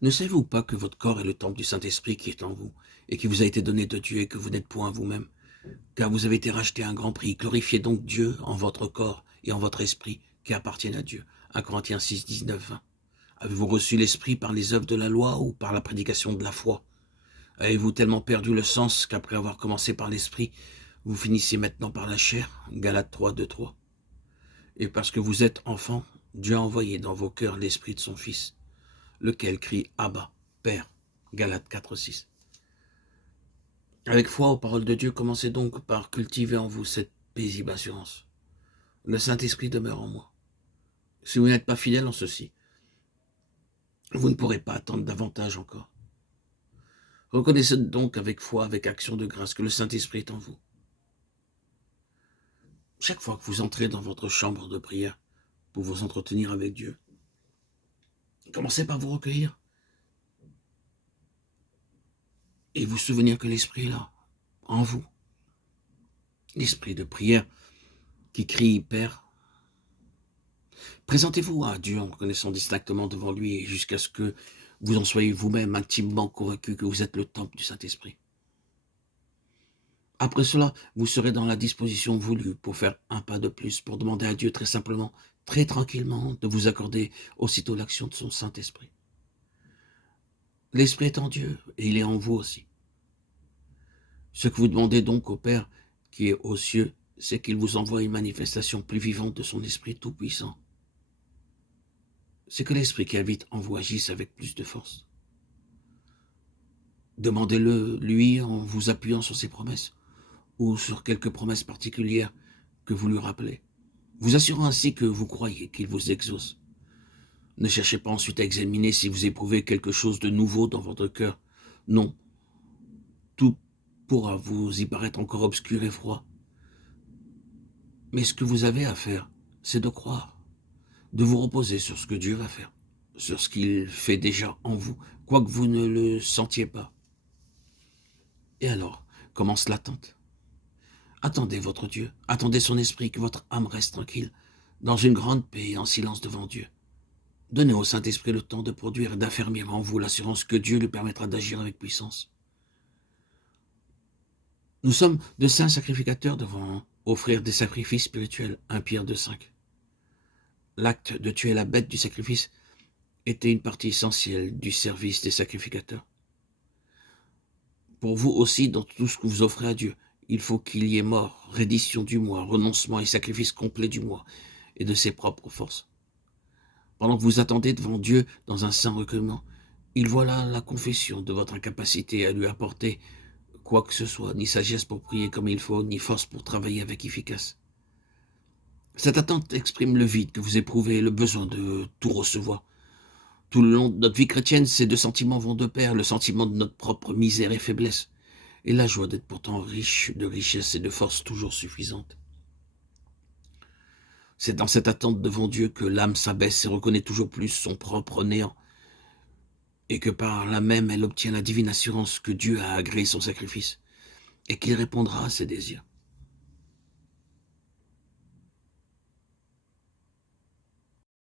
Ne savez-vous pas que votre corps est le temple du Saint-Esprit qui est en vous, et qui vous a été donné de Dieu, et que vous n'êtes point vous-même? Car vous avez été racheté à un grand prix. Glorifiez donc Dieu en votre corps et en votre esprit, qui appartiennent à Dieu. 1 Corinthiens 6, 19, 20. Avez-vous reçu l'Esprit par les œuvres de la loi ou par la prédication de la foi? Avez-vous tellement perdu le sens qu'après avoir commencé par l'Esprit, vous finissez maintenant par la chair? Galates 3, 2, 3. Et parce que vous êtes enfants, Dieu a envoyé dans vos cœurs l'Esprit de son Fils, lequel crie Abba, Père. Galates 4, 6. Avec foi aux paroles de Dieu, commencez donc par cultiver en vous cette paisible assurance. Le Saint-Esprit demeure en moi. Si vous n'êtes pas fidèle en ceci, vous ne pourrez pas attendre davantage encore. Reconnaissez donc avec foi, avec action de grâce, que le Saint-Esprit est en vous. Chaque fois que vous entrez dans votre chambre de prière pour vous entretenir avec Dieu, commencez par vous recueillir et vous souvenir que l'Esprit est là, en vous. L'Esprit de prière qui crie Père. Présentez-vous à Dieu en reconnaissant distinctement devant lui et jusqu'à ce que vous en soyez vous-même intimement convaincu que vous êtes le temple du Saint-Esprit. Après cela, vous serez dans la disposition voulue pour faire un pas de plus, pour demander à Dieu très simplement, très tranquillement, de vous accorder aussitôt l'action de son Saint-Esprit. L'Esprit est en Dieu et il est en vous aussi. Ce que vous demandez donc au Père qui est aux cieux, c'est qu'il vous envoie une manifestation plus vivante de son Esprit tout-puissant. C'est que l'Esprit qui habite en vous agisse avec plus de force. Demandez-le, lui, en vous appuyant sur ses promesses, ou sur quelques promesses particulières que vous lui rappelez, vous assurant ainsi que vous croyez qu'il vous exauce. Ne cherchez pas ensuite à examiner si vous éprouvez quelque chose de nouveau dans votre cœur. Non, tout pourra vous y paraître encore obscur et froid. Mais ce que vous avez à faire, c'est de croire, de vous reposer sur ce que Dieu va faire, sur ce qu'il fait déjà en vous, quoique vous ne le sentiez pas. Et alors, commence l'attente. Attendez votre Dieu, attendez son esprit, que votre âme reste tranquille, dans une grande paix et en silence devant Dieu. Donnez au Saint-Esprit le temps de produire et d'affermir en vous l'assurance que Dieu lui permettra d'agir avec puissance. Nous sommes de saints sacrificateurs devant offrir des sacrifices spirituels, 1 Pierre 2,5. L'acte de tuer la bête du sacrifice était une partie essentielle du service des sacrificateurs. Pour vous aussi, dans tout ce que vous offrez à Dieu, il faut qu'il y ait mort, reddition du moi, renoncement et sacrifice complet du moi et de ses propres forces. Pendant que vous attendez devant Dieu dans un saint recueillement, il voit là la confession de votre incapacité à lui apporter quoi que ce soit, ni sagesse pour prier comme il faut, ni force pour travailler avec efficace. Cette attente exprime le vide que vous éprouvez et le besoin de tout recevoir. Tout le long de notre vie chrétienne, ces deux sentiments vont de pair, le sentiment de notre propre misère et faiblesse, et la joie d'être pourtant riche de richesse et de force toujours suffisantes. C'est dans cette attente devant Dieu que l'âme s'abaisse et reconnaît toujours plus son propre néant, et que par là même elle obtient la divine assurance que Dieu a agréé son sacrifice, et qu'il répondra à ses désirs.